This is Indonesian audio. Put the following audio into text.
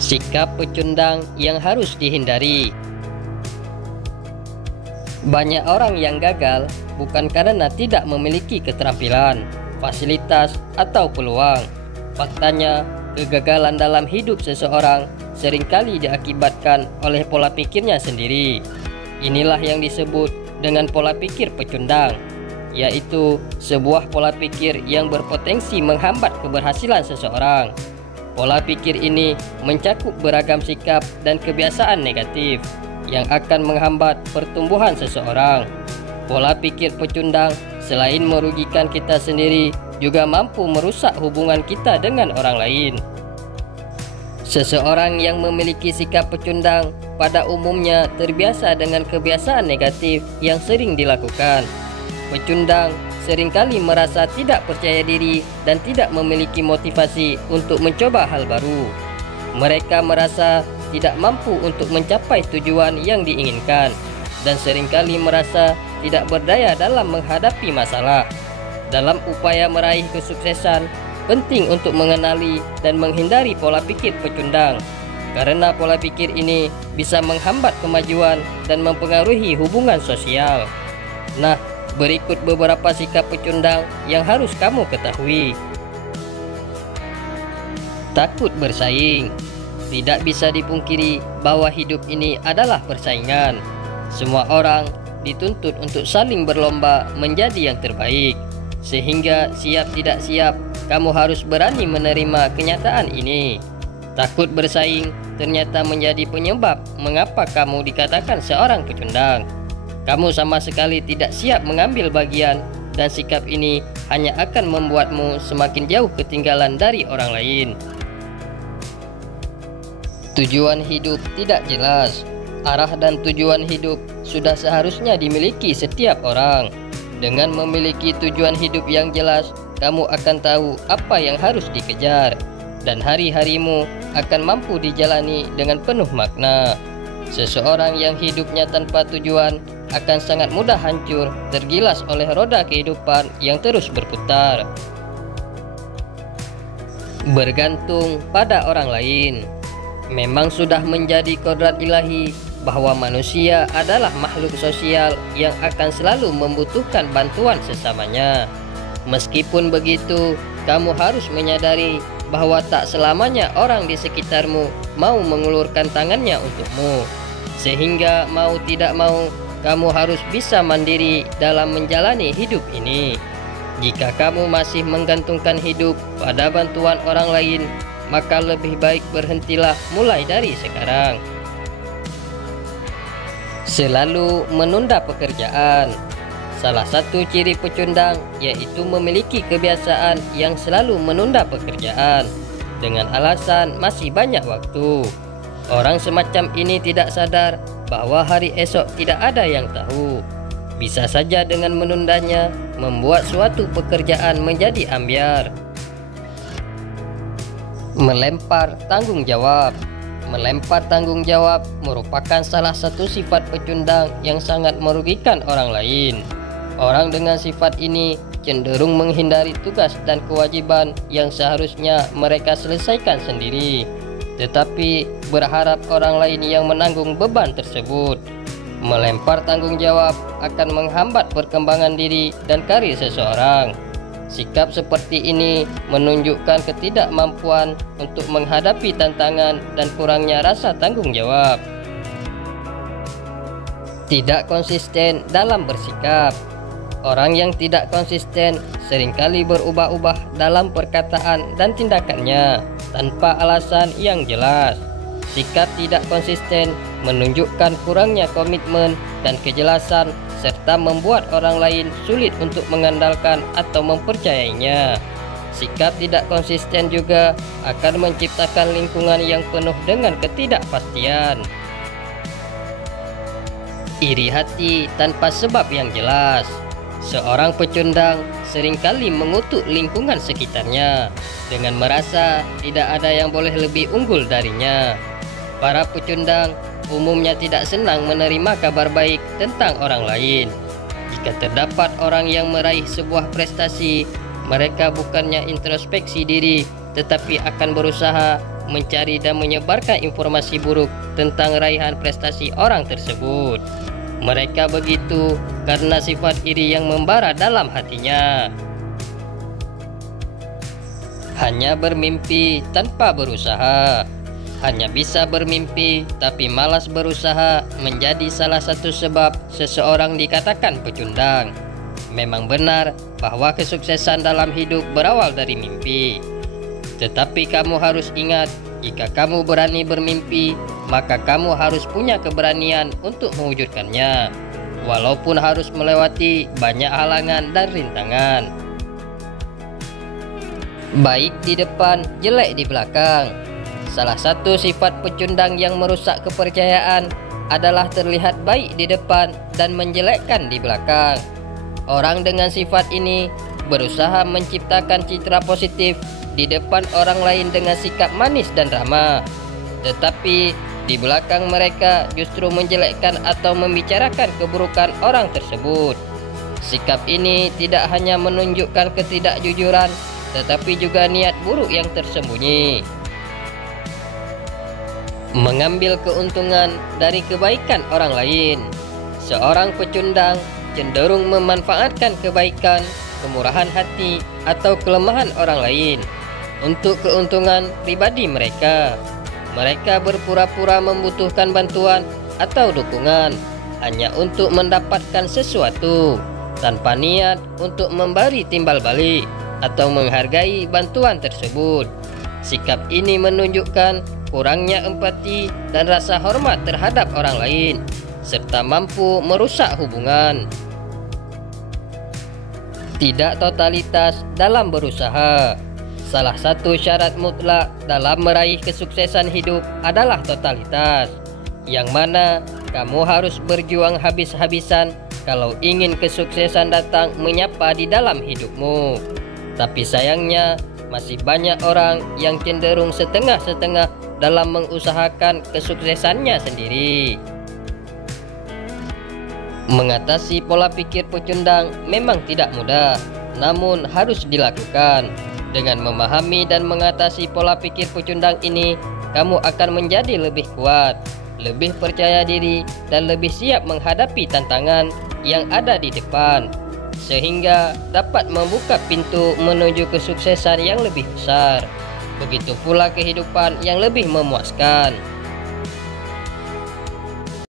Sikap pecundang yang harus dihindari. Banyak orang yang gagal bukan karena tidak memiliki keterampilan, fasilitas, atau peluang. Faktanya, kegagalan dalam hidup seseorang seringkali diakibatkan oleh pola pikirnya sendiri. Inilah yang disebut dengan pola pikir pecundang, yaitu sebuah pola pikir yang berpotensi menghambat keberhasilan seseorang. Pola pikir ini mencakup beragam sikap dan kebiasaan negatif yang akan menghambat pertumbuhan seseorang. Pola pikir pecundang selain merugikan kita sendiri, juga mampu merusak hubungan kita dengan orang lain. Seseorang yang memiliki sikap pecundang pada umumnya terbiasa dengan kebiasaan negatif yang sering dilakukan. Pecundang seringkali merasa tidak percaya diri dan tidak memiliki motivasi untuk mencoba hal baru. Mereka merasa tidak mampu untuk mencapai tujuan yang diinginkan dan seringkali merasa tidak berdaya dalam menghadapi masalah. Dalam upaya meraih kesuksesan, penting untuk mengenali dan menghindari pola pikir pecundang, karena pola pikir ini bisa menghambat kemajuan dan mempengaruhi hubungan sosial. Nah, berikut beberapa sikap pecundang yang harus kamu ketahui. Takut bersaing. Tidak bisa dipungkiri bahwa hidup ini adalah persaingan. Semua orang dituntut untuk saling berlomba menjadi yang terbaik. Sehingga siap tidak siap, kamu harus berani menerima kenyataan ini. Takut bersaing ternyata menjadi penyebab mengapa kamu dikatakan seorang pecundang. Kamu sama sekali tidak siap mengambil bagian, dan sikap ini hanya akan membuatmu semakin jauh ketinggalan dari orang lain. Tujuan hidup tidak jelas. Arah dan tujuan hidup sudah seharusnya dimiliki setiap orang. Dengan memiliki tujuan hidup yang jelas, kamu akan tahu apa yang harus dikejar, dan hari-harimu akan mampu dijalani dengan penuh makna. Seseorang yang hidupnya tanpa tujuan akan sangat mudah hancur, tergilas oleh roda kehidupan yang terus berputar. Bergantung pada orang lain. Memang sudah menjadi kodrat ilahi bahwa manusia adalah makhluk sosial yang akan selalu membutuhkan bantuan sesamanya. Meskipun begitu, kamu harus menyadari bahwa tak selamanya orang di sekitarmu mau mengulurkan tangannya untukmu. Sehingga mau tidak mau, kamu harus bisa mandiri dalam menjalani hidup ini. Jika kamu masih menggantungkan hidup pada bantuan orang lain, maka lebih baik berhentilah mulai dari sekarang. Selalu menunda pekerjaan. Salah satu ciri pecundang yaitu memiliki kebiasaan yang selalu menunda pekerjaan dengan alasan masih banyak waktu. Orang semacam ini tidak sadar bahwa hari esok tidak ada yang tahu. Bisa saja dengan menundanya membuat suatu pekerjaan menjadi ambyar. Melempar tanggung jawab. Melempar tanggung jawab merupakan salah satu sifat pecundang yang sangat merugikan orang lain. Orang dengan sifat ini cenderung menghindari tugas dan kewajiban yang seharusnya mereka selesaikan sendiri, tetapi berharap orang lain yang menanggung beban tersebut. Melempar tanggung jawab akan menghambat perkembangan diri dan karir seseorang. Sikap seperti ini menunjukkan ketidakmampuan untuk menghadapi tantangan dan kurangnya rasa tanggung jawab. Tidak konsisten dalam bersikap. Orang yang tidak konsisten seringkali berubah-ubah dalam perkataan dan tindakannya tanpa alasan yang jelas. Sikap tidak konsisten menunjukkan kurangnya komitmen dan kejelasan, serta membuat orang lain sulit untuk mengandalkan atau mempercayainya. Sikap tidak konsisten juga akan menciptakan lingkungan yang penuh dengan ketidakpastian. Iri hati tanpa sebab yang jelas. Seorang pecundang seringkali mengutuk lingkungan sekitarnya dengan merasa tidak ada yang boleh lebih unggul darinya. Para pecundang umumnya tidak senang menerima kabar baik tentang orang lain. Jika terdapat orang yang meraih sebuah prestasi, mereka bukannya introspeksi diri, tetapi akan berusaha mencari dan menyebarkan informasi buruk tentang raihan prestasi orang tersebut. Mereka begitu karena sifat iri yang membara dalam hatinya. Hanya bermimpi tanpa berusaha. Hanya bisa bermimpi tapi malas berusaha menjadi salah satu sebab seseorang dikatakan pecundang. Memang benar bahwa kesuksesan dalam hidup berawal dari mimpi. Tetapi kamu harus ingat, jika kamu berani bermimpi, maka kamu harus punya keberanian untuk mewujudkannya, walaupun harus melewati banyak halangan dan rintangan. Baik di depan, jelek di belakang. Salah satu sifat pecundang yang merusak kepercayaan adalah terlihat baik di depan dan menjelekkan di belakang. Orang dengan sifat ini berusaha menciptakan citra positif di depan orang lain dengan sikap manis dan ramah, tetapi di belakang mereka justru menjelekkan atau membicarakan keburukan orang tersebut. Sikap ini tidak hanya menunjukkan ketidakjujuran, tetapi juga niat buruk yang tersembunyi. Mengambil keuntungan dari kebaikan orang lain. Seorang pecundang cenderung memanfaatkan kebaikan, kemurahan hati, atau kelemahan orang lain untuk keuntungan pribadi mereka. Mereka berpura-pura membutuhkan bantuan atau dukungan hanya untuk mendapatkan sesuatu, tanpa niat untuk memberi timbal balik atau menghargai bantuan tersebut. Sikap ini menunjukkan kurangnya empati dan rasa hormat terhadap orang lain, serta mampu merusak hubungan. Tidak totalitas dalam berusaha. Salah satu syarat mutlak dalam meraih kesuksesan hidup adalah totalitas, yang mana kamu harus berjuang habis-habisan kalau ingin kesuksesan datang menyapa di dalam hidupmu. Tapi sayangnya, masih banyak orang yang cenderung setengah-setengah dalam mengusahakan kesuksesannya sendiri. Mengatasi pola pikir pecundang memang tidak mudah, namun harus dilakukan. Dengan memahami dan mengatasi pola pikir pecundang ini, kamu akan menjadi lebih kuat, lebih percaya diri, dan lebih siap menghadapi tantangan yang ada di depan, sehingga dapat membuka pintu menuju kesuksesan yang lebih besar. Begitu pula kehidupan yang lebih memuaskan.